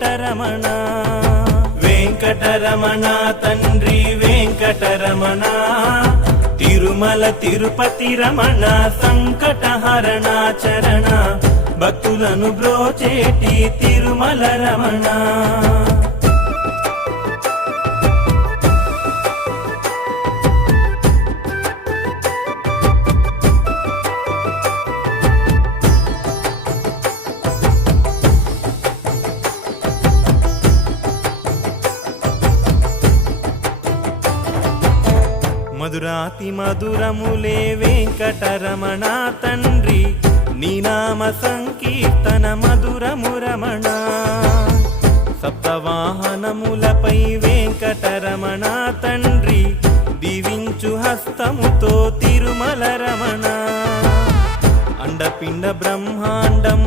వెంకటరమణ వెంకటరమణ తండ్రి వెంకటరమణ తిరుమల తిరుపతి రమణ సంకటహరణ చరణ భక్తులను బ్రోచేటి తిరుమల రమణ మధురాతి మధురములే వెంకటరమణ తండ్రి నీ నామ సంకీర్తన మధురము రమణ సప్తవాహనములపై వెంకటరమణ తండ్రి దీవించు హస్తముతో తిరుమల రమణ అండపిండ బ్రహ్మాండం